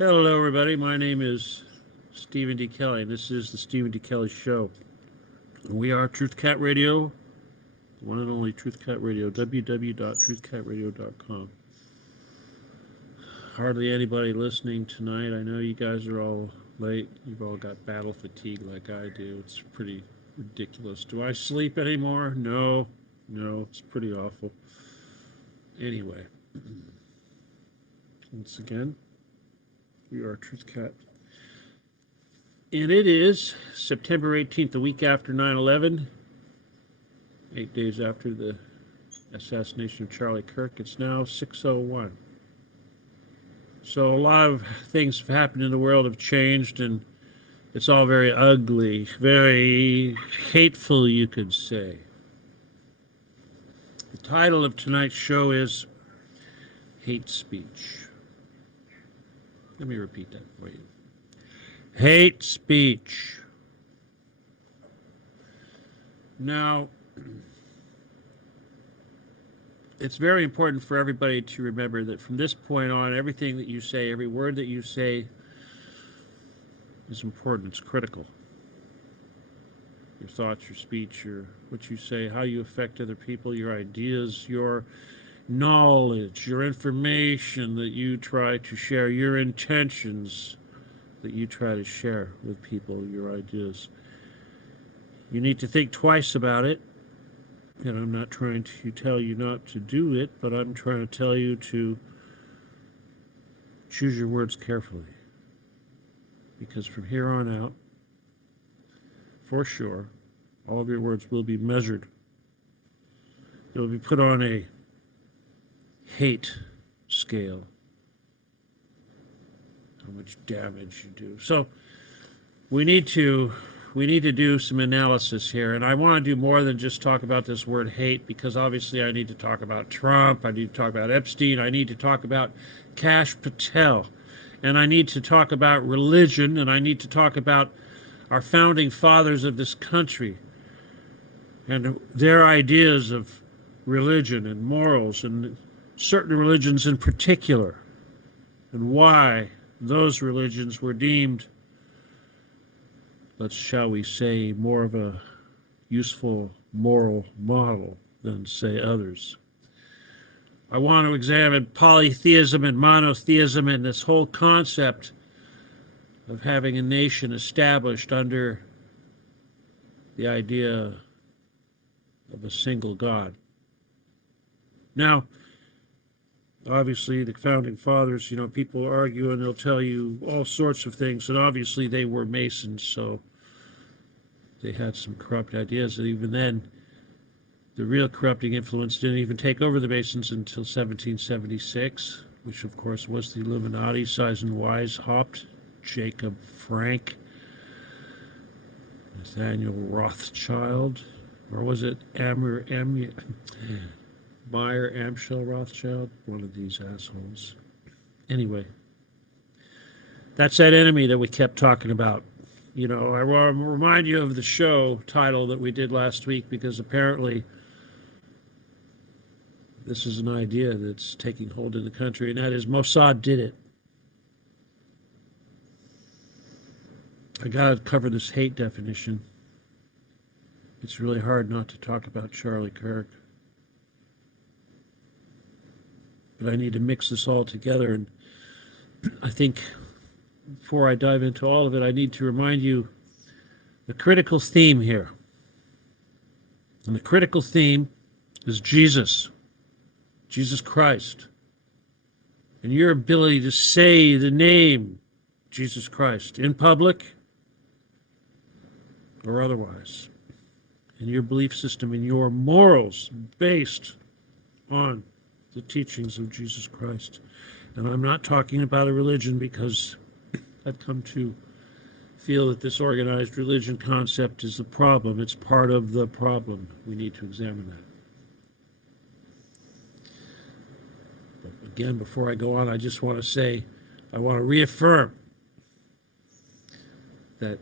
Hello, everybody. My name is Stephen D. Kelly. This is the Stephen D. Kelly Show. We are Truth Cat Radio, the one and only Truth Cat Radio, www.truthcatradio.com. Hardly anybody listening tonight. I know you guys are all late. You've all got battle fatigue like I do. It's pretty ridiculous. Do I sleep anymore? No, it's pretty awful. Anyway, once again, we are Truth Cat. And it is September 18th, the week after 9/11, 8 days after the assassination of Charlie Kirk. It's now 6:01. So a lot of things have happened in the world, have changed, and it's all very ugly, very hateful, you could say. The title of tonight's show is Hate Speech. Let me repeat that for you. Hate speech. Now, it's very important for everybody to remember that from this point on, everything that you say, every word that you say is important. It's critical. Your thoughts, your speech, what you say, how you affect other people, your ideas, your knowledge, your information that you try to share, your intentions that you try to share with people, your ideas. You need to think twice about it. And I'm not trying to tell you not to do it, but I'm trying to tell you to choose your words carefully. Because from here on out, for sure, all of your words will be measured. They will be put on a hate scale. How much damage you do. So we need to do some analysis here, and I want to do more than just talk about this word hate, because obviously I need to talk about Trump, I need to talk about Epstein, I need to talk about Kash Patel, and I need to talk about religion, and I need to talk about our founding fathers of this country and their ideas of religion and morals, and certain religions in particular, and why those religions were deemed, shall we say, more of a useful moral model than, say, others. I want to examine polytheism and monotheism and this whole concept of having a nation established under the idea of a single God. Now, obviously, the founding fathers, people argue and they'll tell you all sorts of things, and obviously they were Masons, so they had some corrupt ideas. And even then, the real corrupting influence didn't even take over the Masons until 1776, which of course was the Illuminati. Weishaupt, Jacob Frank, Nathaniel Rothschild, or was it Meyer Amschel Rothschild? One of these assholes. Anyway, that's that enemy that we kept talking about. I want to remind you of the show title that we did last week, because apparently this is an idea that's taking hold in the country, and that is Mossad did it. I got to cover this hate definition. It's really hard not to talk about Charlie Kirk. But I need to mix this all together, and I think before I dive into all of it, I need to remind you the critical theme here. And the critical theme is Jesus Christ. And your ability to say the name Jesus Christ in public or otherwise. And your belief system and your morals based on the teachings of Jesus Christ. And I'm not talking about a religion, because I've come to feel that this organized religion concept is the problem. It's part of the problem. We need to examine that. But again, before I go on, I just want to say, I want to reaffirm that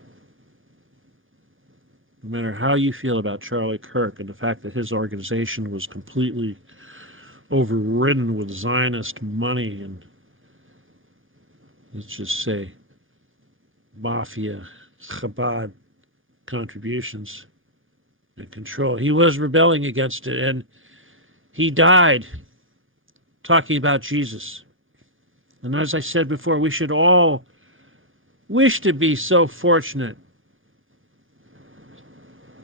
no matter how you feel about Charlie Kirk and the fact that his organization was completely overridden with Zionist money and let's just say, mafia, Chabad contributions and control. He was rebelling against it, and he died talking about Jesus. And as I said before, we should all wish to be so fortunate.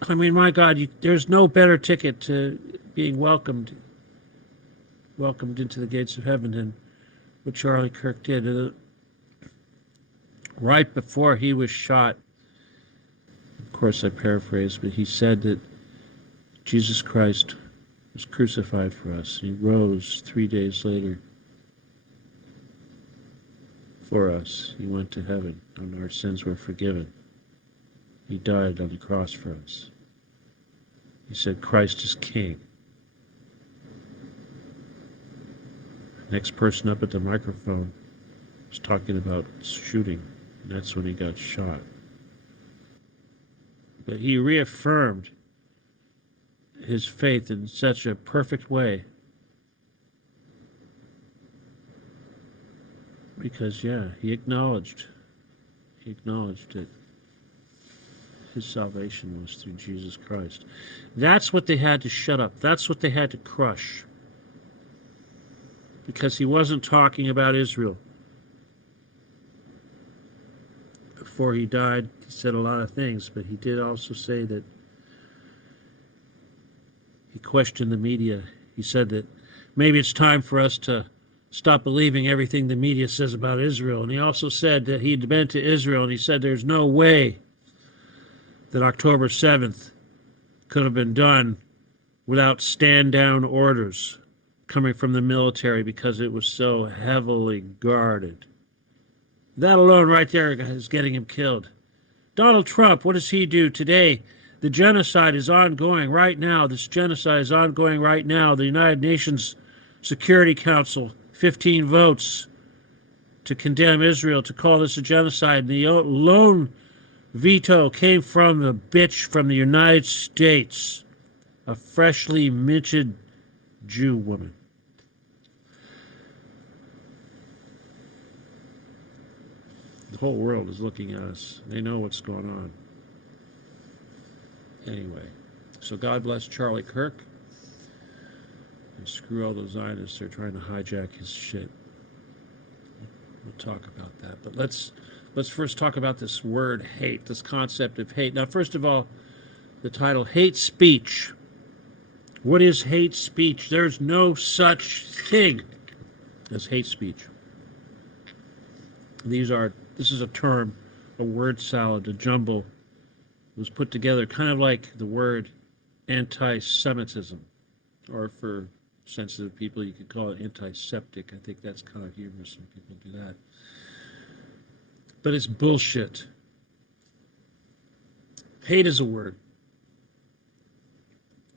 I mean, my God, there's no better ticket to being welcomed into the gates of heaven than what Charlie Kirk did. Right before he was shot, of course I paraphrase, but he said that Jesus Christ was crucified for us. He rose 3 days later for us. He went to heaven, and our sins were forgiven. He died on the cross for us. He said, Christ is King. Next person up at the microphone was talking about shooting, and that's when he got shot. But he reaffirmed his faith in such a perfect way. Because, he acknowledged that his salvation was through Jesus Christ. That's what they had to shut up. That's what they had to crush. Because he wasn't talking about Israel. Before he died, he said a lot of things, but he did also say that he questioned the media. He said that maybe it's time for us to stop believing everything the media says about Israel. And he also said that he'd been to Israel, and he said there's no way that October 7th could have been done without stand-down orders coming from the military because it was so heavily guarded. That alone right there is getting him killed. Donald Trump, what does he do today? The genocide is ongoing right now. This genocide is ongoing right now. The United Nations Security Council, 15 votes to condemn Israel, to call this a genocide. The lone veto came from a bitch from the United States, a freshly minted Jew woman. The whole world is looking at us. They know what's going on. Anyway, so God bless Charlie Kirk. And screw all those Zionists. They're trying to hijack his shit. We'll talk about that. But let's first talk about this word hate, this concept of hate. Now, first of all, the title, Hate Speech. What is hate speech? There's no such thing as hate speech. This is a term, a word salad, a jumble. It was put together kind of like the word anti-Semitism, or for sensitive people, you could call it antiseptic. I think that's kind of humorous when people do that. But it's bullshit. Hate is a word.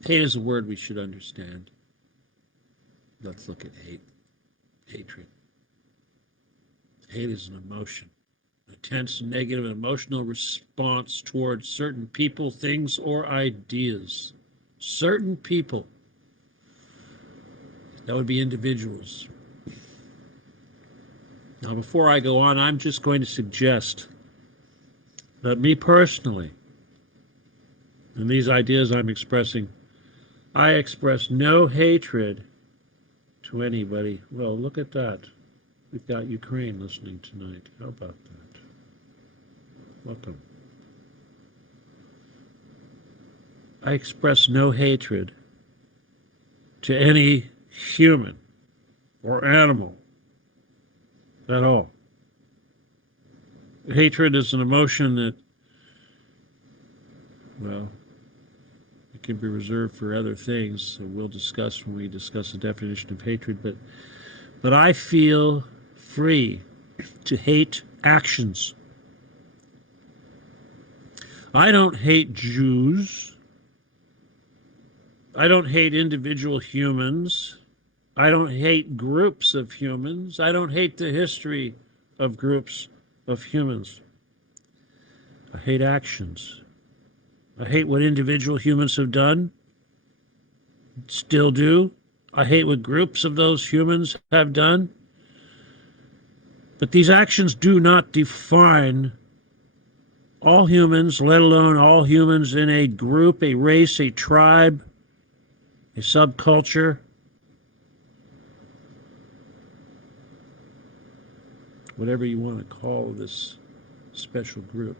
Hate is a word we should understand. Let's look at hate. Hatred. Hate is an emotion. A tense, negative, emotional response towards certain people, things, or ideas. Certain people. That would be individuals. Now, before I go on, I'm just going to suggest that me personally, and these ideas I'm expressing, I express no hatred to anybody. Well, look at that. We've got Ukraine listening tonight. How about that? Welcome. I express no hatred to any human or animal at all. Hatred is an emotion that, well, it can be reserved for other things, so we'll discuss when we discuss the definition of hatred, but I feel free to hate actions. I don't hate Jews. I don't hate individual humans. I don't hate groups of humans. I don't hate the history of groups of humans. I hate actions. I hate what individual humans have done, still do. I hate what groups of those humans have done. But these actions do not define all humans, let alone all humans in a group, a race, a tribe, a subculture, whatever you want to call this special group.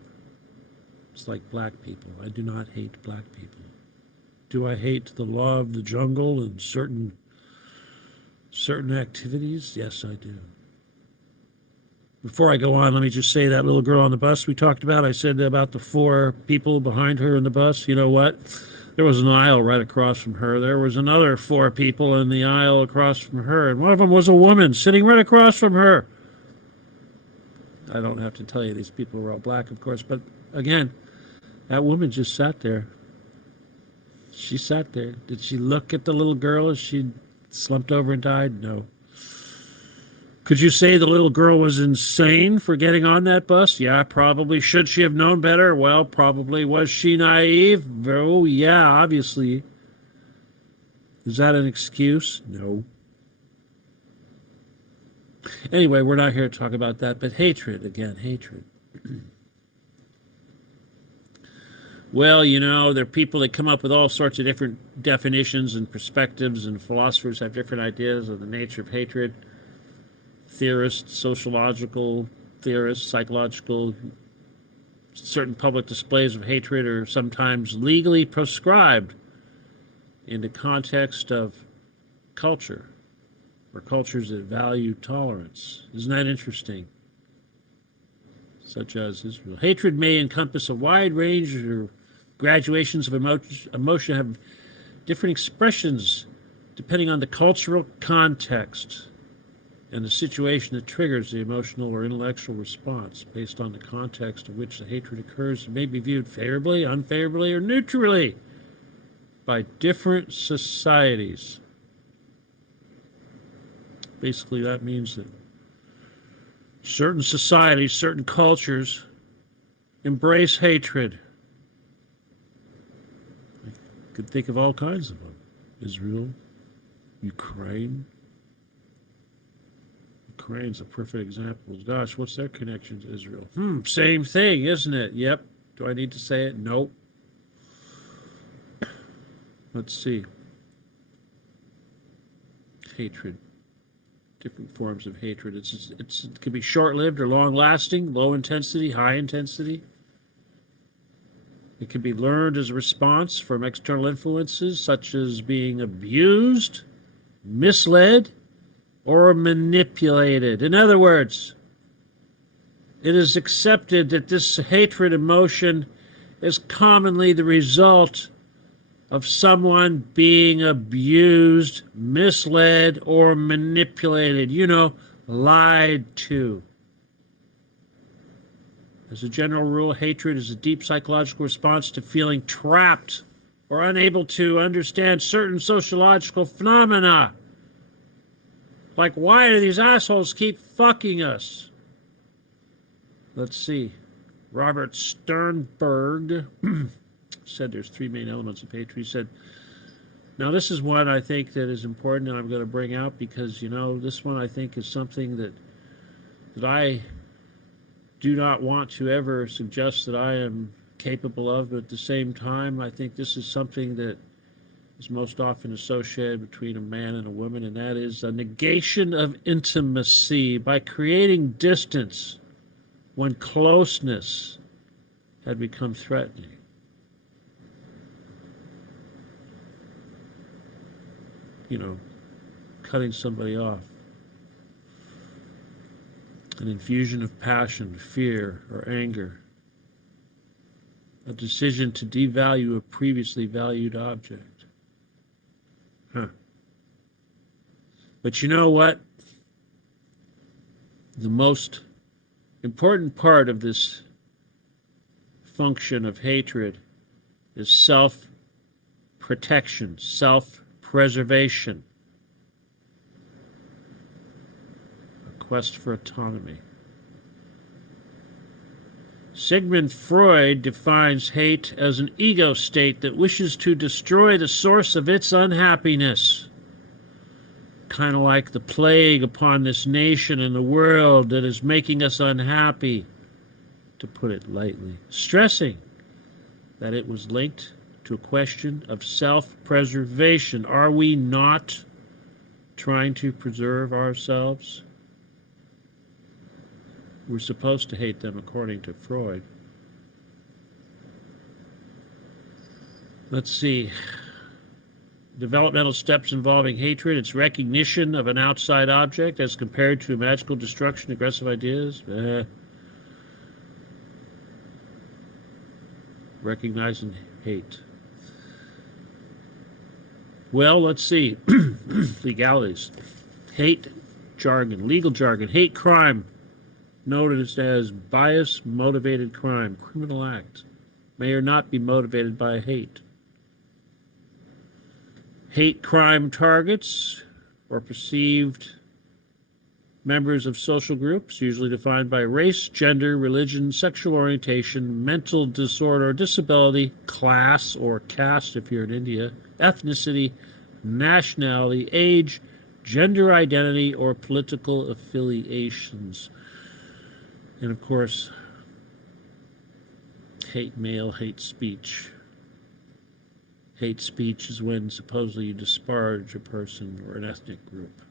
It's like black people. I do not hate black people. Do I hate the law of the jungle and certain activities? Yes, I do. Before I go on, let me just say that little girl on the bus we talked about, I said about the 4 people behind her in the bus. You know what? There was an aisle right across from her. There was another 4 people in the aisle across from her, and one of them was a woman sitting right across from her. I don't have to tell you these people were all black, of course, but again, that woman just sat there. She sat there. Did she look at the little girl as she slumped over and died? No. Could you say the little girl was insane for getting on that bus? Yeah, probably. Should she have known better? Well, probably. Was she naive? Oh, yeah, obviously. Is that an excuse? No. Anyway, we're not here to talk about that, but hatred, again, hatred. Well, you know, there are people that come up with all sorts of different definitions and perspectives, and philosophers have different ideas of the nature of hatred. Theorists, sociological theorists, psychological, certain public displays of hatred are sometimes legally proscribed in the context of culture, or cultures that value tolerance. Isn't that interesting? Such as Israel. Hatred may encompass a wide range or graduations of emotion, have different expressions depending on the cultural context and the situation that triggers the emotional or intellectual response. Based on the context of which the hatred occurs, it may be viewed favorably, unfavorably, or neutrally by different societies. Basically, that means that certain societies, certain cultures embrace hatred. I could think of all kinds of them. Israel, Ukraine. Ukraine's a perfect example. Gosh, what's their connection to Israel? Same thing, isn't it? Yep. Do I need to say it? Nope. Let's see. Hatred. Different forms of hatred. It can be short-lived or long-lasting, low intensity, high intensity. It can be learned as a response from external influences, such as being abused, misled, or manipulated. In other words, it is accepted that this hatred emotion is commonly the result of someone being abused, misled, or manipulated. You know, lied to. As a general rule, hatred is a deep psychological response to feeling trapped or unable to understand certain sociological phenomena. Like, why do these assholes keep fucking us? Let's see. Robert Sternberg said there's 3 main elements of hatred. He said, now this is one I think that is important and I'm going to bring out because, you know, this one I think is something that I do not want to ever suggest that I am capable of, but at the same time, I think this is something that is most often associated between a man and a woman, and that is a negation of intimacy by creating distance when closeness had become threatening. You know, cutting somebody off. An infusion of passion, fear, or anger. A decision to devalue a previously valued object. But you know what? The most important part of this function of hatred is self-protection, self-preservation, a quest for autonomy. Sigmund Freud defines hate as an ego state that wishes to destroy the source of its unhappiness. kind of like the plague upon this nation and the world that is making us unhappy, to put it lightly, stressing that it was linked to a question of self-preservation. Are we not trying to preserve ourselves? We're supposed to hate them according to Freud. Let's see. Developmental steps involving hatred. It's recognition of an outside object as compared to magical destruction, aggressive ideas. Recognizing hate. Well, let's see. Legalities. Hate jargon, legal jargon. Hate crime, noticed as bias-motivated crime, criminal act, may or not be motivated by hate. Hate crime targets or perceived members of social groups, usually defined by race, gender, religion, sexual orientation, mental disorder or disability, class or caste if you're in India, ethnicity, nationality, age, gender identity, or political affiliations. And of course, hate mail, hate speech. Hate speech is when supposedly you disparage a person or an ethnic group.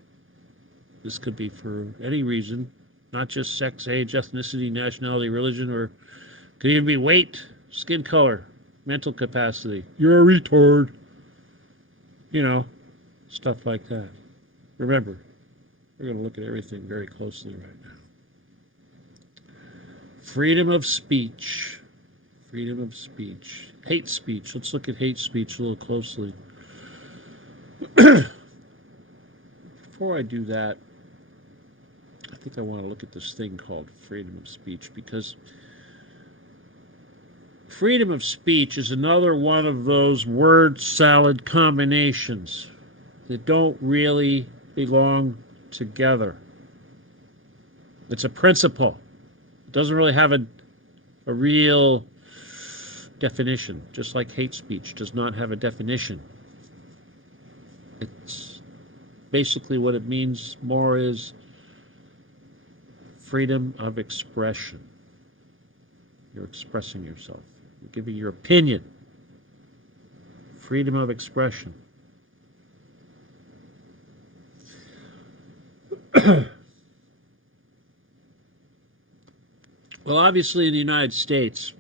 This could be for any reason, not just sex, age, ethnicity, nationality, religion, or could even be weight, skin color, mental capacity. You're a retard. You know, stuff like that. Remember, we're going to look at everything very closely right now. Freedom of speech. Freedom of speech. Hate speech. Let's look at hate speech a little closely. Before I do that, I think I want to look at this thing called freedom of speech, because freedom of speech is another one of those word salad combinations that don't really belong together. It's a principle. It doesn't really have a real definition, just like hate speech does not have a definition. It's basically what it means more is freedom of expression. You're expressing yourself. You're giving your opinion. Freedom of expression. Well, obviously in the United States,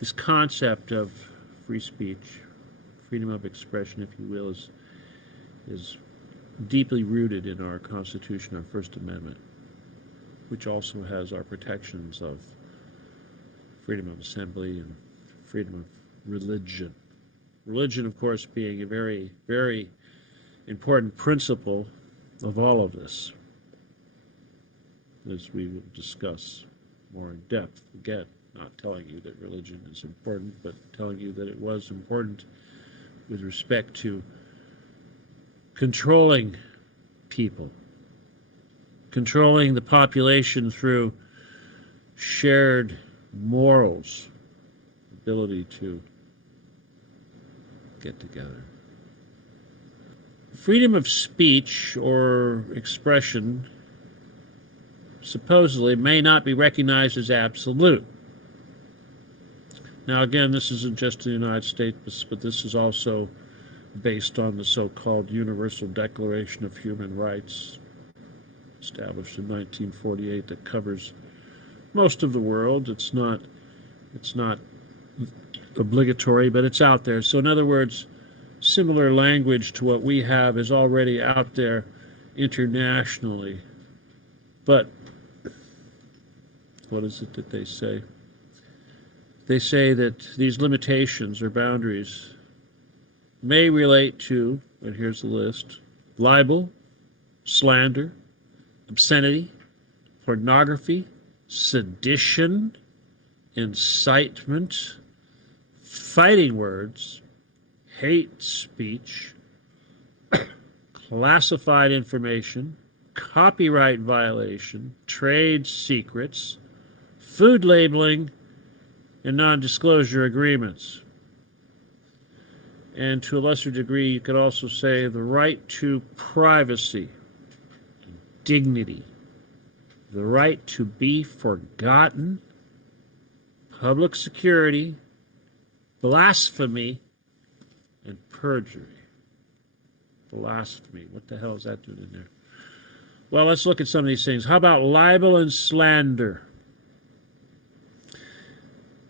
this concept of free speech, freedom of expression, if you will, is deeply rooted in our Constitution, our First Amendment, which also has our protections of freedom of assembly and freedom of religion. Religion, of course, being a very, very important principle of all of this, as we will discuss more in depth. Again, not telling you that religion is important, but telling you that it was important with respect to controlling people, controlling the population through shared morals, ability to get together. Freedom of speech or expression supposedly may not be recognized as absolute. Now again, this isn't just in the United States, but this is also based on the so-called Universal Declaration of Human Rights, established in 1948, that covers most of the world. It's not obligatory, but it's out there. So in other words, similar language to what we have is already out there internationally. But what is it that they say? They say that these limitations or boundaries may relate to, and here's the list: libel, slander, obscenity, pornography, sedition, incitement, fighting words, hate speech, classified information, copyright violation, trade secrets, food labeling, and non-disclosure agreements. And to a lesser degree, you could also say the right to privacy, dignity, the right to be forgotten, public security, blasphemy, and perjury. Blasphemy. What the hell is that doing in there? Well, let's look at some of these things. How about libel and slander?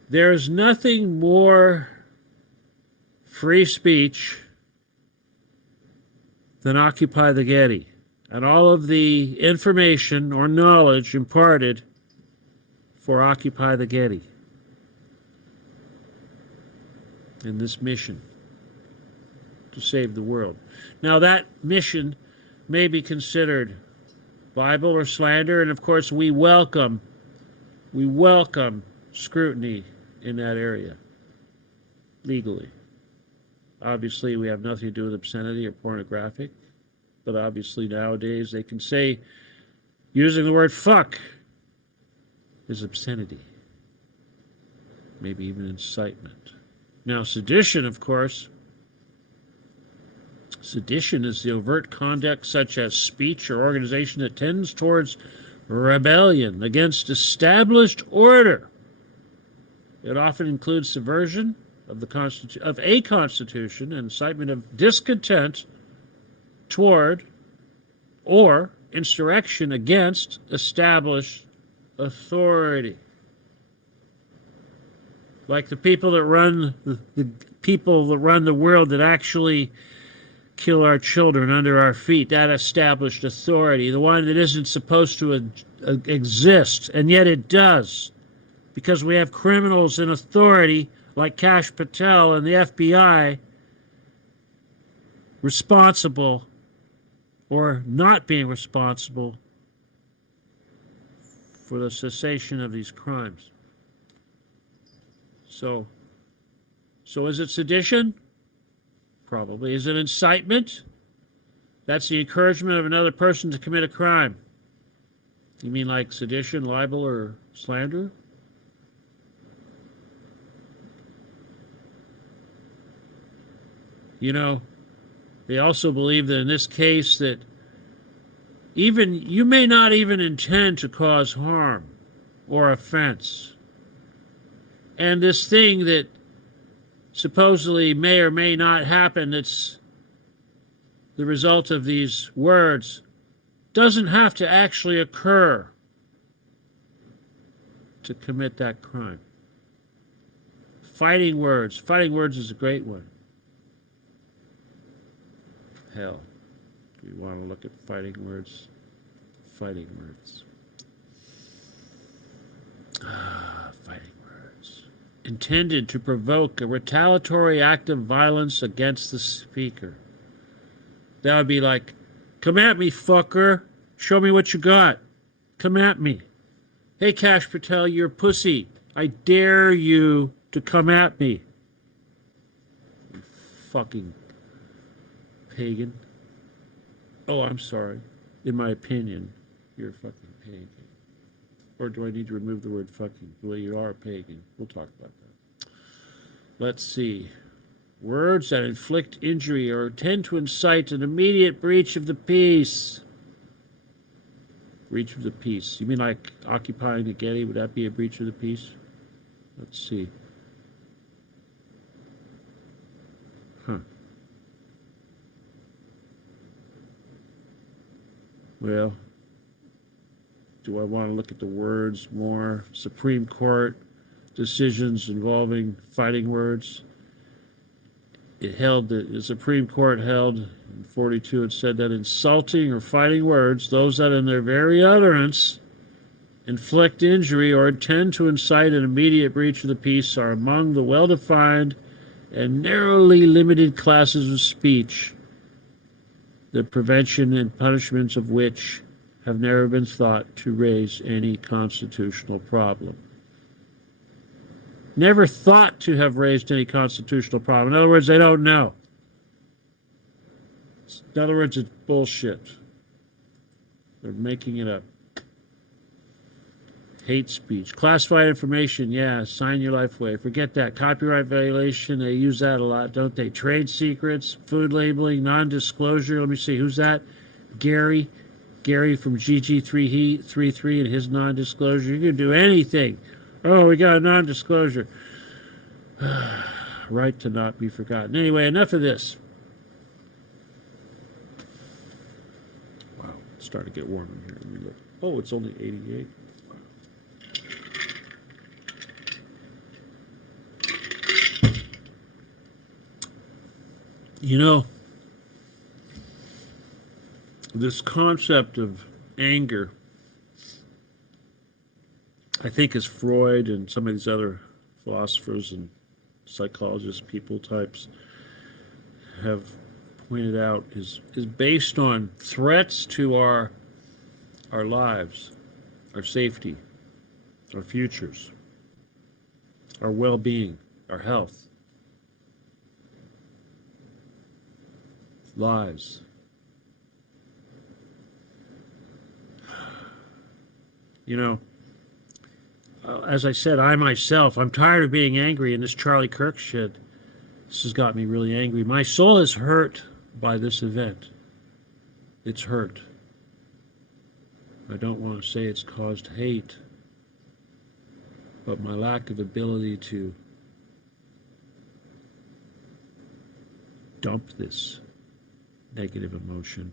There's nothing more free speech than Occupy the Getty and all of the information or knowledge imparted for Occupy the Getty in this mission to save the world. Now, that mission may be considered libel or slander, and of course we welcome scrutiny in that area legally. Obviously, we have nothing to do with obscenity or pornographic, but obviously nowadays they can say using the word fuck is obscenity, maybe even incitement. Now, sedition, of course, sedition is the overt conduct such as speech or organization that tends towards rebellion against established order. It often includes subversion of a constitution and incitement of discontent toward or insurrection against established authority. Like the people that run the world that actually kill our children under our feet, that established authority, the one that isn't supposed to exist, and yet it does, because we have criminals in authority like Kash Patel and the FBI responsible or not being responsible for the cessation of these crimes. So is it sedition? Probably. Is it incitement? That's the encouragement of another person to commit a crime. You mean like sedition, libel, or slander? You know, they also believe that in this case that even you may not even intend to cause harm or offense. And this thing that supposedly may or may not happen, it's the result of these words, doesn't have to actually occur to commit that crime. Fighting words is a great one. Hell, do we want to look at fighting words? Fighting words. Fighting words. Intended to provoke a retaliatory act of violence against the speaker. That would be like, come at me, fucker. Show me what you got. Come at me. Hey, Kash Patel, you're a pussy. I dare you to come at me. You fucking pagan. Oh, I'm sorry. In my opinion, you're a fucking pagan. Or do I need to remove the word fucking? Well, you are a pagan. We'll talk about that. Let's see. Words that inflict injury or tend to incite an immediate breach of the peace. Breach of the peace. You mean like occupying the Getty? Would that be a breach of the peace? Let's see. Well, do I want to look at the words more? Supreme Court decisions involving fighting words. The Supreme Court held in 42, it said that insulting or fighting words, those that in their very utterance inflict injury or tend to incite an immediate breach of the peace, are among the well-defined and narrowly limited classes of speech, the prevention and punishments of which have never been thought to raise any constitutional problem. Never thought to have raised any constitutional problem. In other words, they don't know. In other words, it's bullshit. They're making it up. Hate speech. Classified information, yeah, sign your life away. Forget that. Copyright violation, they use that a lot, don't they? Trade secrets, food labeling, non-disclosure. Let me see, who's that? Gary. Gary from GG33 and his non-disclosure. You can do anything. Oh, we got a non-disclosure. Right to not be forgotten. Anyway, enough of this. Wow, it's starting to get warm in here. Let me look. Oh, it's only 88. You know, this concept of anger, I think, as Freud and some of these other philosophers and psychologists, people types have pointed out, is based on threats to our lives, our safety, our futures, our well-being, our health, lives. You know, as I said, I myself, I'm tired of being angry, and this Charlie Kirk shit, this has got me really angry. My soul is hurt by this event. It's hurt. I don't want to say it's caused hate, but my lack of ability to dump this negative emotion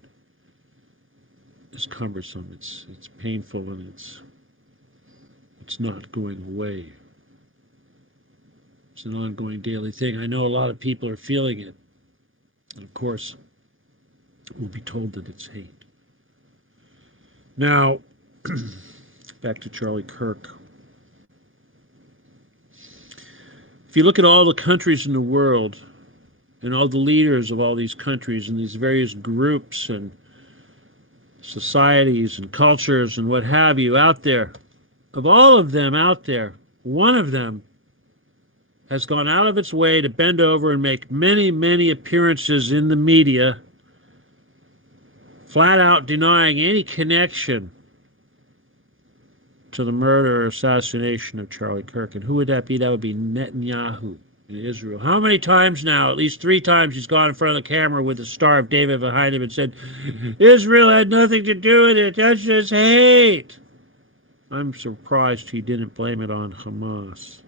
is cumbersome. It's painful, and it's not going away. It's an ongoing daily thing. I know a lot of people are feeling it, and of course we'll be told that it's hate. Now, back to Charlie Kirk. If you look at all the countries in the world and all the leaders of all these countries and these various groups and societies and cultures and what have you out there, of all of them out there, one of them has gone out of its way to bend over and make many, many appearances in the media, flat out denying any connection to the murder or assassination of Charlie Kirk. And who would that be? That would be Netanyahu in Israel. How many times now? At least 3 times he's gone in front of the camera with the Star of David behind him and said, Israel had nothing to do with it. That's just hate. I'm surprised he didn't blame it on Hamas.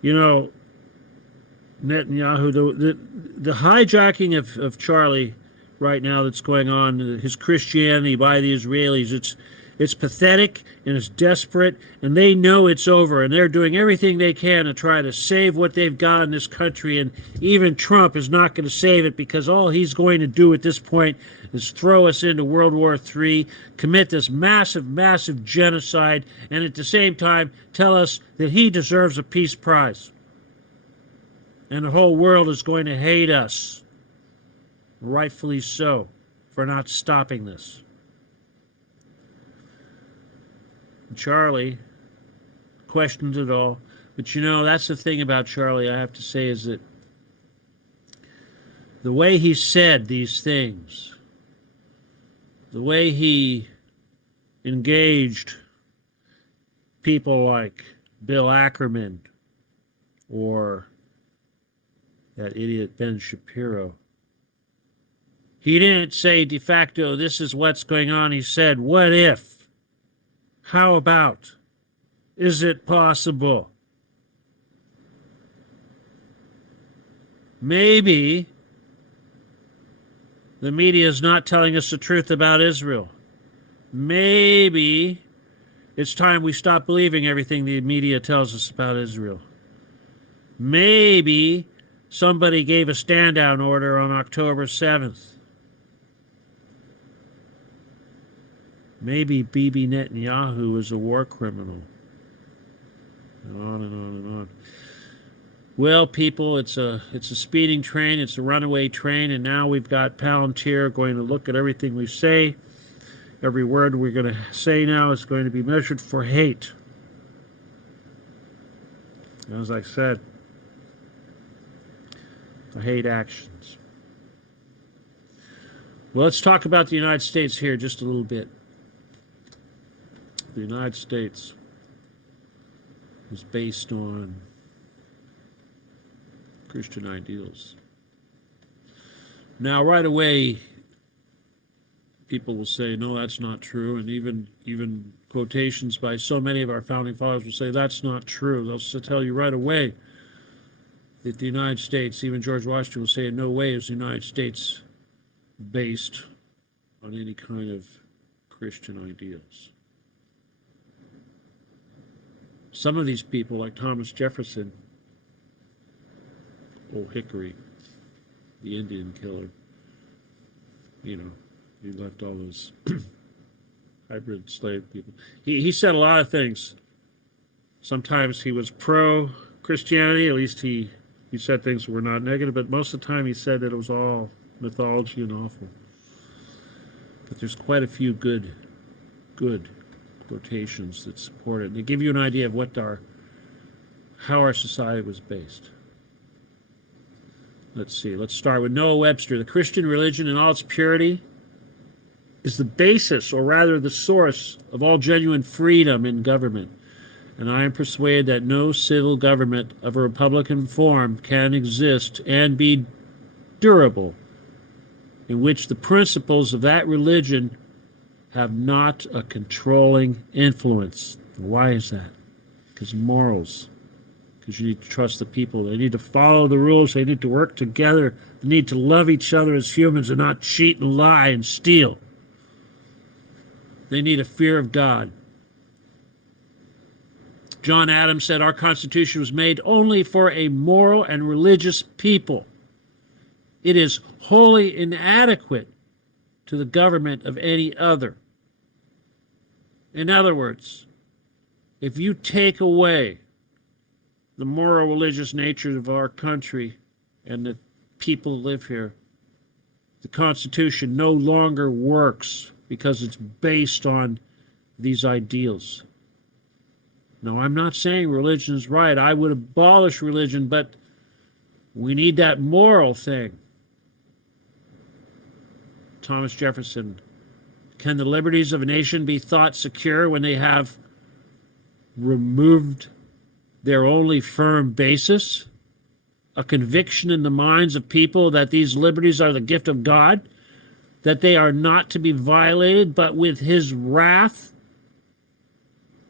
You know, Netanyahu, the hijacking of Charlie right now that's going on, his Christianity by the Israelis, it's pathetic and it's desperate, and they know it's over, and they're doing everything they can to try to save what they've got in this country, and even Trump is not going to save it, because all he's going to do at this point is throw us into World War III, commit this massive, massive genocide, and at the same time tell us that he deserves a peace prize. And the whole world is going to hate us, rightfully so, for not stopping this. Charlie questions it all. But you know, that's the thing about Charlie, I have to say, is that the way he said these things, the way he engaged people like Bill Ackerman or that idiot Ben Shapiro, he didn't say de facto, this is what's going on. He said, what if? How about? Is it possible? Maybe the media is not telling us the truth about Israel. Maybe it's time we stop believing everything the media tells us about Israel. Maybe somebody gave a stand-down order on October 7th. Maybe Bibi Netanyahu is a war criminal. And on and on and on. Well, people, it's a speeding train. It's a runaway train, and now we've got Palantir going to look at everything we say. Every word we're going to say now is going to be measured for hate. As I said, for hate actions. Well, let's talk about the United States here just a little bit. the United States is based on Christian ideals. Now, right away, people will say, no, that's not true. And even quotations by so many of our founding fathers will say, that's not true. They'll tell you right away that the United States, even George Washington will say, in no way is the United States based on any kind of Christian ideals. Some of these people, like Thomas Jefferson, Old Hickory, the Indian killer, you know, he left all those hybrid slave people. He said a lot of things. Sometimes he was pro-Christianity, at least he said things that were not negative, but most of the time he said that it was all mythology and awful. But there's quite a few good quotations that support it. And they give you an idea of how our society was based. Let's see. Let's start with Noah Webster. The Christian religion in all its purity is the basis, or rather the source, of all genuine freedom in government. And I am persuaded that no civil government of a republican form can exist and be durable in which the principles of that religion have not a controlling influence. Why is that? Because morals. Because you need to trust the people. They need to follow the rules. They need to work together. They need to love each other as humans and not cheat and lie and steal. They need a fear of God. John Adams said, our Constitution was made only for a moral and religious people. It is wholly inadequate to the government of any other. In other words, if you take away the moral religious nature of our country and the people who live here, the Constitution no longer works because it's based on these ideals. No, I'm not saying religion is right. I would abolish religion, but we need that moral thing. Thomas Jefferson, can the liberties of a nation be thought secure when they have removed their only firm basis? A conviction in the minds of people that these liberties are the gift of God, that they are not to be violated, but with his wrath?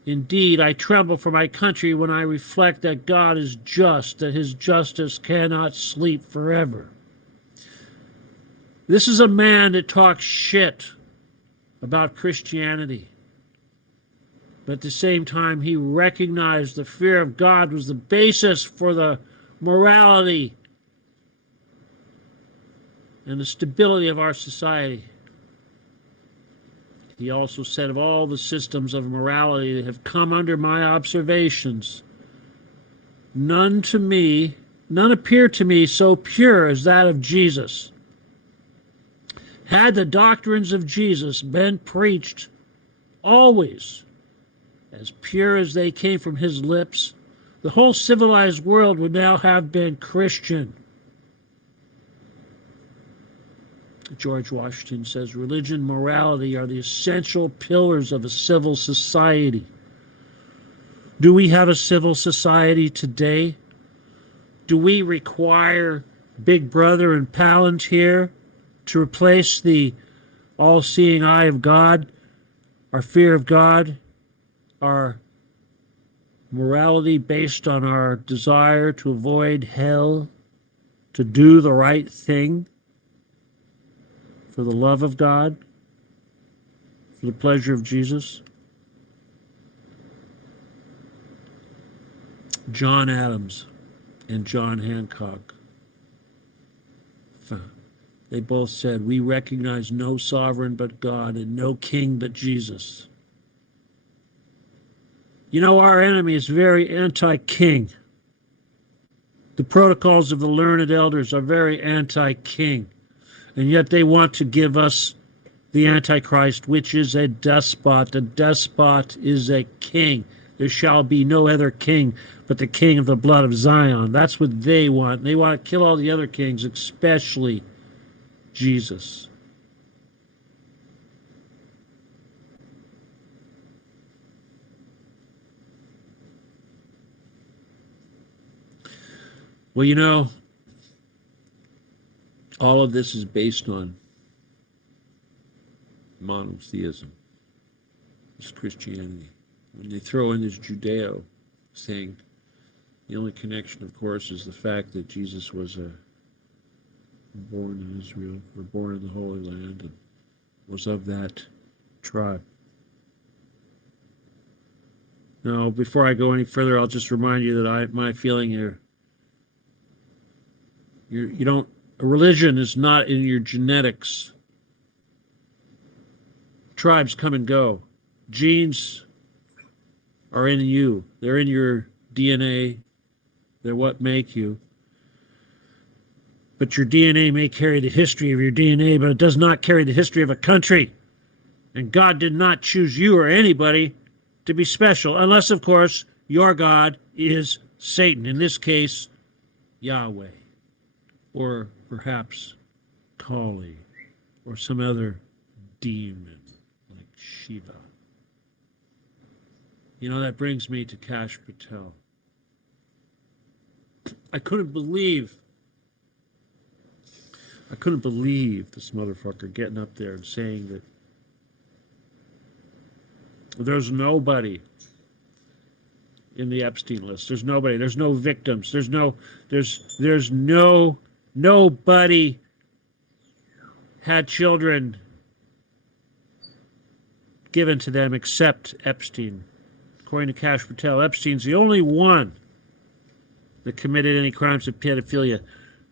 Indeed, I tremble for my country when I reflect that God is just, that his justice cannot sleep forever. This is a man that talks shit about Christianity. But at the same time, he recognized the fear of God was the basis for the morality and the stability of our society. He also said, of all the systems of morality that have come under my observations, none appear to me so pure as that of Jesus. Had the doctrines of Jesus been preached always as pure as they came from his lips, the whole civilized world would now have been Christian. George Washington says, religion and morality are the essential pillars of a civil society. Do we have a civil society today? Do we require Big Brother and Palantir to replace the all-seeing eye of God, our fear of God, our morality based on our desire to avoid hell, to do the right thing for the love of God, for the pleasure of Jesus? John Adams and John Hancock, they both said, we recognize no sovereign but God and no king but Jesus. You know, our enemy is very anti-king. The protocols of the learned elders are very anti-king. And yet they want to give us the Antichrist, which is a despot. A despot is a king. There shall be no other king but the king of the blood of Zion. That's what they want. They want to kill all the other kings, especially Jesus. Well, you know, all of this is based on monotheism. It's Christianity. When they throw in this Judeo thing, the only connection, of course, is the fact that Jesus was born in Israel, or born in the Holy Land, and was of that tribe. Now, before I go any further, I'll just remind you that my feeling here, you don't, a religion is not in your genetics. Tribes come and go. Genes are in you. They're in your DNA. They're what make you. But your DNA may carry the history of your DNA, but it does not carry the history of a country. And God did not choose you or anybody to be special, unless, of course, your God is Satan. In this case, Yahweh. Or perhaps KELLEY, or some other demon like Shiva. You know, that brings me to Kash Patel. I couldn't believe this motherfucker getting up there and saying that there's nobody in the Epstein list. There's nobody. There's no victims. There's nobody had children given to them except Epstein. According to Kash Patel, Epstein's the only one that committed any crimes of pedophilia.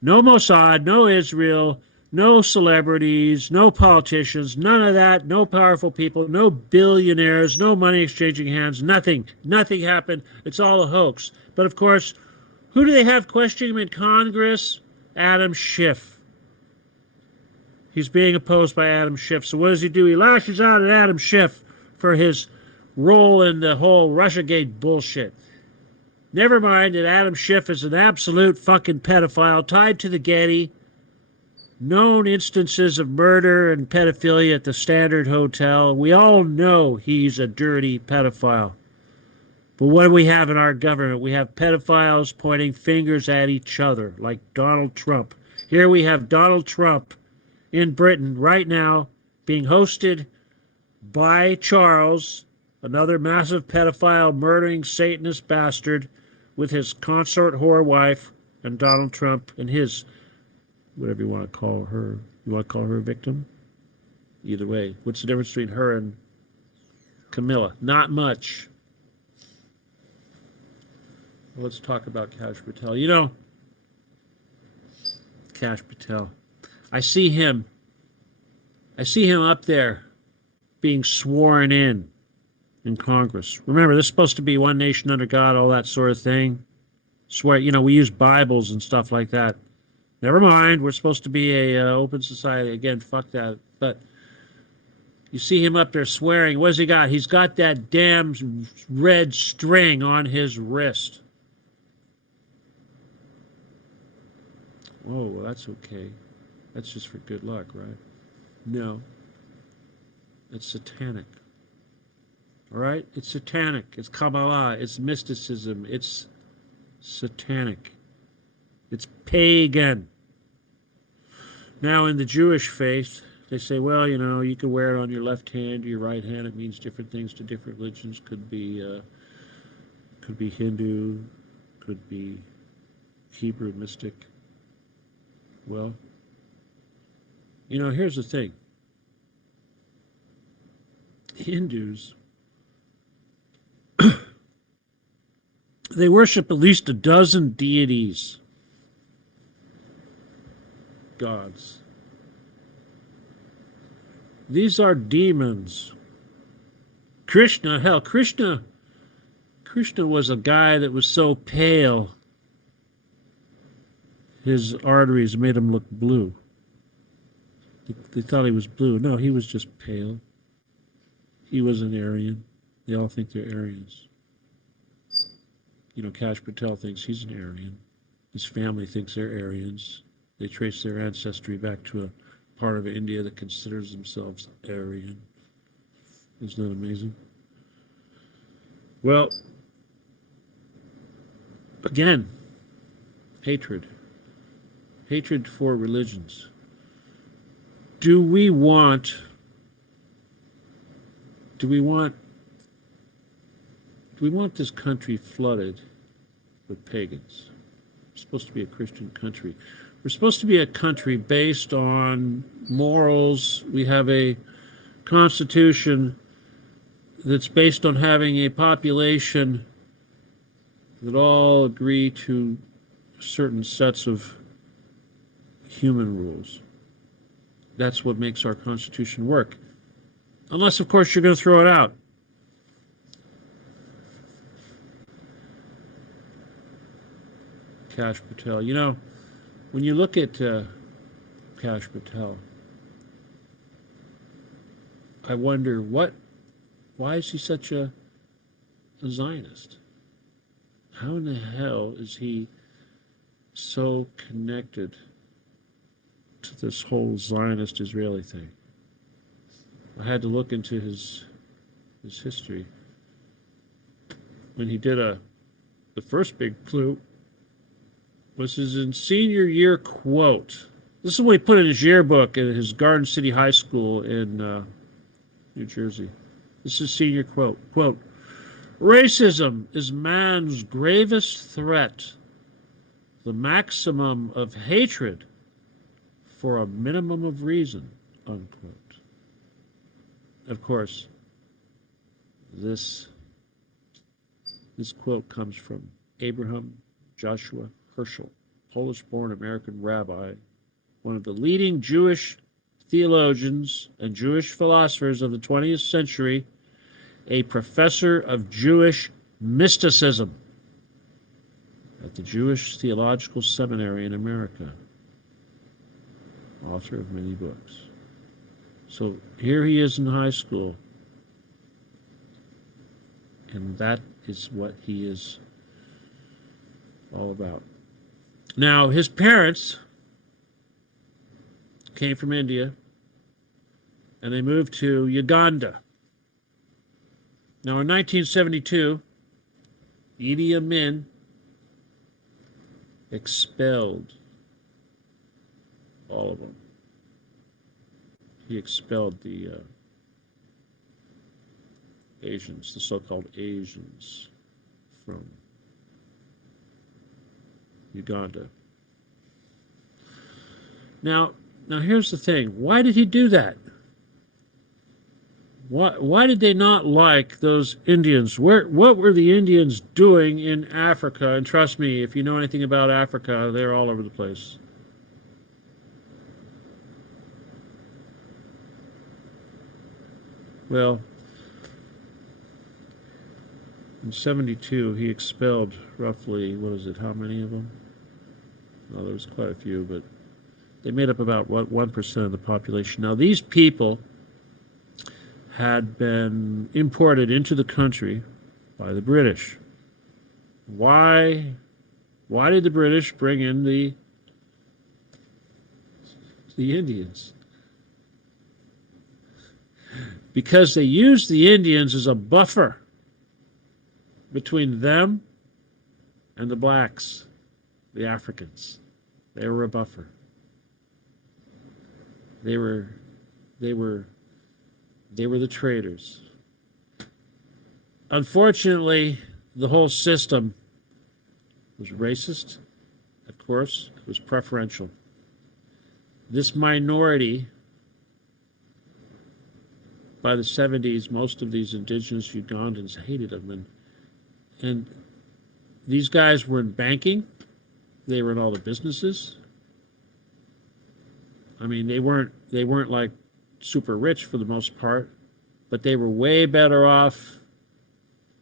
No Mossad, no Israel, no celebrities, no politicians, none of that, no powerful people, no billionaires, no money exchanging hands, nothing. Nothing happened. It's all a hoax. But of course, who do they have questioning him in Congress? Adam Schiff. He's being opposed by Adam Schiff. So what does he do? He lashes out at Adam Schiff for his role in the whole Russiagate bullshit. Never mind that Adam Schiff is an absolute fucking pedophile tied to the Getty. Known instances of murder and pedophilia at the Standard Hotel. We all know he's a dirty pedophile. But what do we have in our government? We have pedophiles pointing fingers at each other, like Donald Trump. Here we have Donald Trump in Britain right now being hosted by Charles, another massive pedophile, murdering Satanist bastard, with his consort whore wife, and Donald Trump and his, whatever you want to call her. You want to call her a victim? Either way. What's the difference between her and Camilla? Not much. Well, let's talk about Kash Patel. You know, Kash Patel. I see him up there being sworn in Congress. Remember, this is supposed to be one nation under God, all that sort of thing. Swear, you know, we use Bibles and stuff like that. Never mind, we're supposed to be a open society. Again, fuck that. But you see him up there swearing. What has he got? He's got that damn red string on his wrist. Oh, well, that's okay. That's just for good luck, right? No. It's satanic. All right? It's satanic. It's Kabbalah. It's mysticism. It's satanic. It's pagan. Now, in the Jewish faith, they say, well, you know, you can wear it on your left hand or your right hand. It means different things to different religions. Could be Hindu, could be Hebrew mystic. Well, you know, here's the thing. Hindus, they worship at least a dozen deities, gods. These are demons. Krishna was a guy that was so pale, his arteries made him look blue. They thought he was blue. No, he was just pale. He was an Aryan. They all think they're Aryans. You know, Kash Patel thinks he's an Aryan. His family thinks they're Aryans. They trace their ancestry back to a part of India that considers themselves Aryan. Isn't that amazing? Well, again, Hatred. Hatred for religions. Do we want this country flooded with pagans? We're supposed to be a Christian country. We're supposed to be a country based on morals. We have a constitution that's based on having a population that all agree to certain sets of human rules. That's what makes our Constitution work. Unless, of course, you're going to throw it out. Kash Patel. You know, when you look at Kash Patel, I wonder why is he such a Zionist? How in the hell is he so connected to this whole Zionist Israeli thing? I had to look into his history. When he did the first big clue was his senior year quote. This is what he put in his yearbook at his Garden City High School in New Jersey. This is senior quote. Quote, "Racism is man's gravest threat, the maximum of hatred for a minimum of reason," unquote. Of course, this quote comes from Abraham Joshua Herschel, Polish-born American rabbi, one of the leading Jewish theologians and Jewish philosophers of the 20th century, a professor of Jewish mysticism at the Jewish Theological Seminary in America, author of many books. So here he is in high school, and that is what he is all about. Now, his parents came from India, and they moved to Uganda. Now, in 1972, Idi Amin expelled all of them. He expelled the Asians, the so-called Asians, from Uganda. Now here's the thing. Why did he do that? Why did they not like those Indians? What were the Indians doing in Africa? And trust me, if you know anything about Africa, they're all over the place. Well, in 72, he expelled roughly, how many of them? Well, there was quite a few, but they made up about 1% of the population. Now, these people had been imported into the country by the British. Why did the British bring in the Indians? Because they used the Indians as a buffer between them and the blacks, the Africans. They were a buffer. They were the traders. Unfortunately, the whole system was racist. Of course, it was preferential. This minority, by the 70s, most of these indigenous Ugandans hated them, and these guys were in banking. They were in all the businesses. I mean, they weren't like super rich for the most part, but they were way better off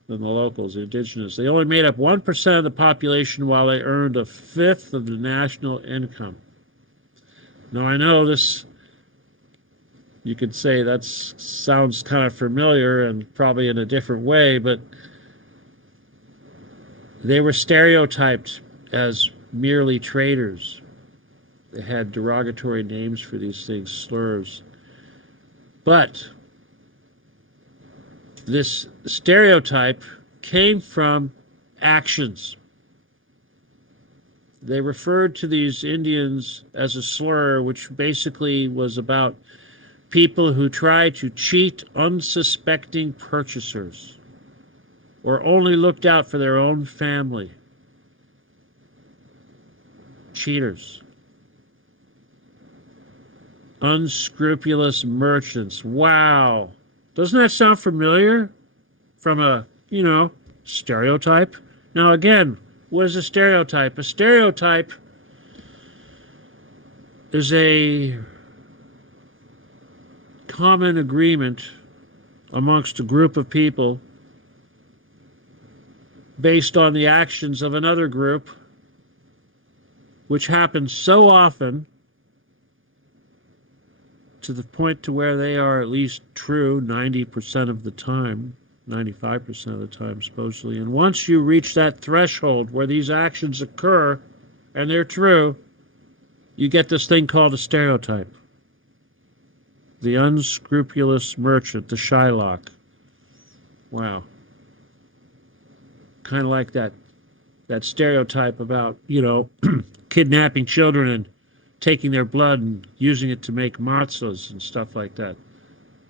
than the locals, the indigenous. They only made up 1% of the population while they earned a fifth of the national income. Now, I know this, you could say that sounds kind of familiar and probably in a different way, but they were stereotyped as merely traders. They had derogatory names for these things, slurs. But this stereotype came from actions. they referred to these Indians as a slur, which basically was about people who try to cheat unsuspecting purchasers or only looked out for their own family. Cheaters. Unscrupulous merchants. Wow. Doesn't that sound familiar from a, stereotype? Now again, what is a stereotype? A stereotype is a common agreement amongst a group of people based on the actions of another group, which happens so often to the point to where they are at least true 90% of the time, 95% of the time supposedly. And once you reach that threshold where these actions occur and they're true, you get this thing called a stereotype. The unscrupulous merchant, the Shylock. Wow. Kind of like that stereotype about, kidnapping children and taking their blood and using it to make matzahs and stuff like that.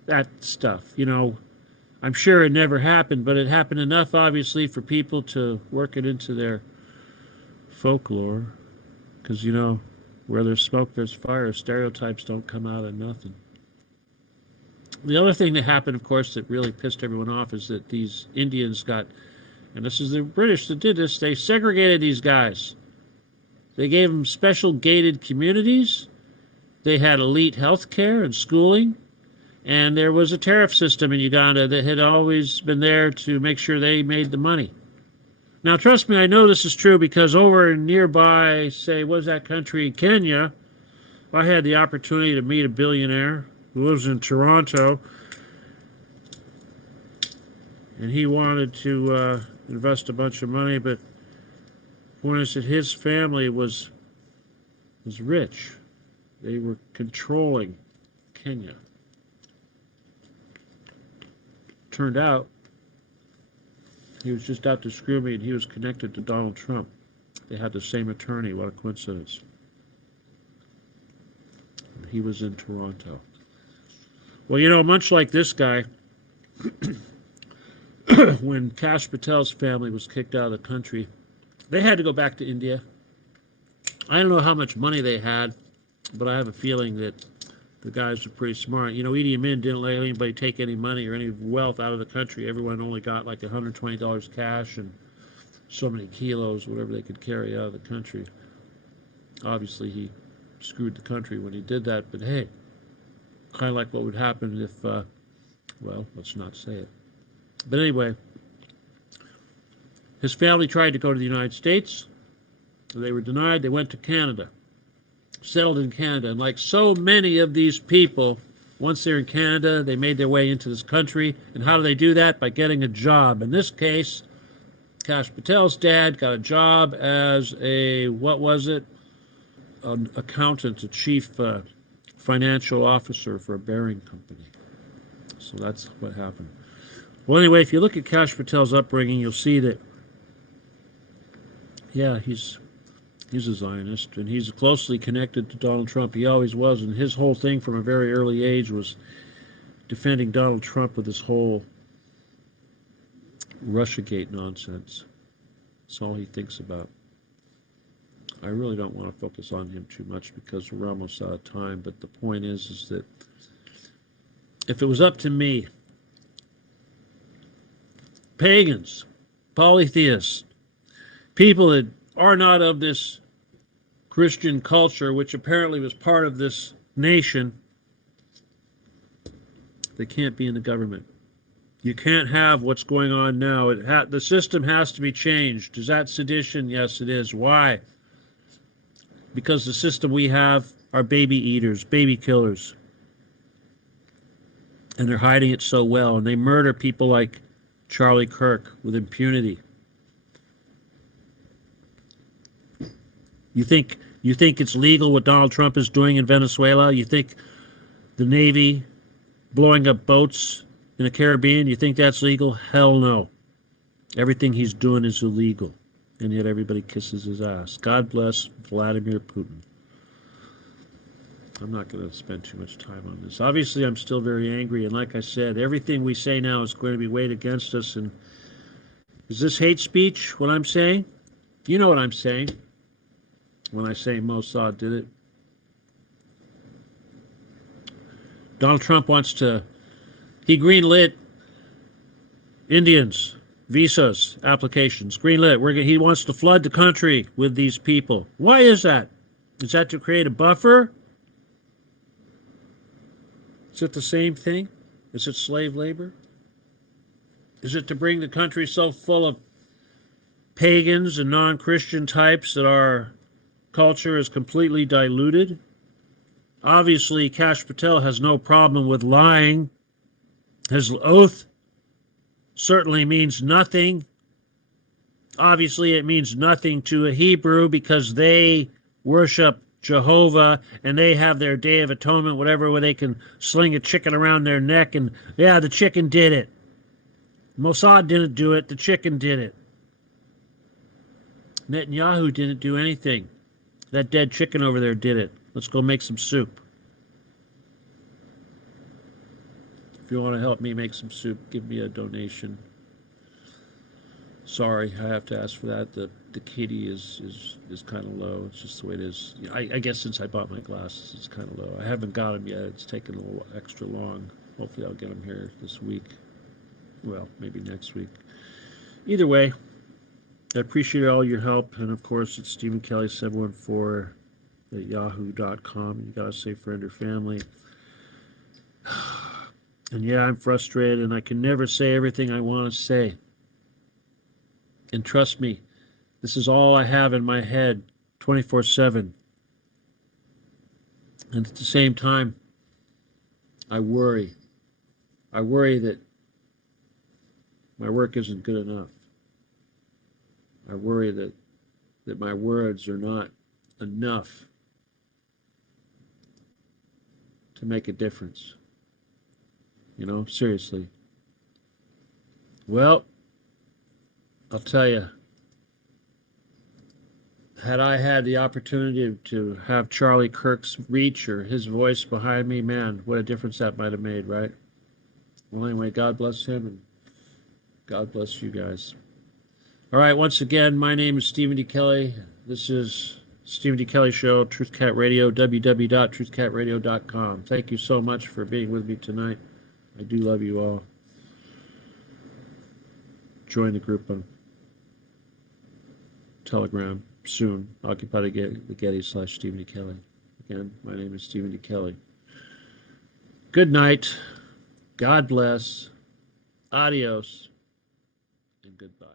That stuff, I'm sure it never happened, but it happened enough, obviously, for people to work it into their folklore. Because, where there's smoke, there's fire. Stereotypes don't come out of nothing. The other thing that happened, of course, that really pissed everyone off is that these Indians got, and this is the British that did this, they segregated these guys. They gave them special gated communities. They had elite health care and schooling. And there was a tariff system in Uganda that had always been there to make sure they made the money. Now, trust me, I know this is true because over nearby, say, what's that country, Kenya, I had the opportunity to meet a billionaire who lives in Toronto. And he wanted to invest a bunch of money, but when I said his family was rich, they were controlling Kenya. Turned out he was just out to screw me, and he was connected to Donald Trump. They had the same attorney. What a coincidence. He was in Toronto. Well, much like this guy, when Kash Patel's family was kicked out of the country, they had to go back to India. I don't know how much money they had, but I have a feeling that the guys are pretty smart. Idi Amin didn't let anybody take any money or any wealth out of the country. Everyone only got like $120 cash and so many kilos, whatever they could carry out of the country. Obviously, he screwed the country when he did that, but hey, kind of like what would happen if, well, let's not say it. But anyway, his family tried to go to the United States. They were denied. They went to Canada, settled in Canada. And like so many of these people, once they're in Canada, they made their way into this country. And how do they do that? By getting a job. In this case, Kash Patel's dad got a job as an accountant, a chief financial officer for a bearing company. So that's what happened. Well, anyway, if you look at Kash Patel's upbringing, you'll see that, yeah, he's a Zionist, and he's closely connected to Donald Trump. He always was, and his whole thing from a very early age was defending Donald Trump with this whole Russiagate nonsense. That's all he thinks about. I really don't want to focus on him too much because we're almost out of time, but the point is that if it was up to me, pagans, polytheists, people that are not of this Christian culture, which apparently was part of this nation, they can't be in the government. You can't have what's going on now. The system has to be changed. Is that sedition? Yes, it is. Why? Because the system we have are baby eaters, baby killers. And they're hiding it so well. And they murder people like Charlie Kirk with impunity. You think it's legal what Donald Trump is doing in Venezuela? You think the Navy blowing up boats in the Caribbean, you think that's legal? Hell no. Everything he's doing is illegal. and yet everybody kisses his ass. God bless Vladimir Putin. I'm not going to spend too much time on this. Obviously, I'm still very angry, and like I said, everything we say now is going to be weighed against us. And is this hate speech, what I'm saying? You know what I'm saying when I say Mossad did it. Donald Trump wants to, he greenlit Indians, visas, applications, greenlit. He wants to flood the country with these people. Why is that? Is that to create a buffer? Is it the same thing? Is it slave labor? Is it to bring the country so full of pagans and non-Christian types that our culture is completely diluted? Obviously, Kash Patel has no problem with lying. His oath certainly means nothing. Obviously, it means nothing to a Hebrew because they worship Jehovah and they have their Day of Atonement, whatever, where they can sling a chicken around their neck and, yeah, the chicken did it. Mossad didn't do it, the chicken did it. Netanyahu didn't do anything. That dead chicken over there did it. Let's go make some soup. If you want to help me make some soup, give me a donation. Sorry, I have to ask for that. The kitty is kind of low. It's just the way it is. I guess since I bought my glasses, it's kind of low. I haven't got them yet. It's taken a little extra long. Hopefully I'll get them here this week. Well, maybe next week. Either way, I appreciate all your help. And of course, it's Stephen Kelly 714 at yahoo.com. You gotta say friend or family. And yeah, I'm frustrated and I can never say everything I want to say. And trust me, this is all I have in my head 24/7. And at the same time, I worry. I worry that my work isn't good enough. I worry that my words are not enough to make a difference. You know, seriously. Well, I'll tell you, had I had the opportunity to have Charlie Kirk's reach or his voice behind me, man, what a difference that might have made, right? Well, anyway, God bless him, and God bless you guys. All right, once again, my name is Stephen D. Kelly. This is Stephen D. Kelly Show, Truth Cat Radio, www.truthcatradio.com. Thank you so much for being with me tonight. I do love you all. Join the group on Telegram soon. Occupy the Getty/Stephen D. Kelly. Again, my name is Stephen D. Kelly. Good night. God bless. Adios. And goodbye.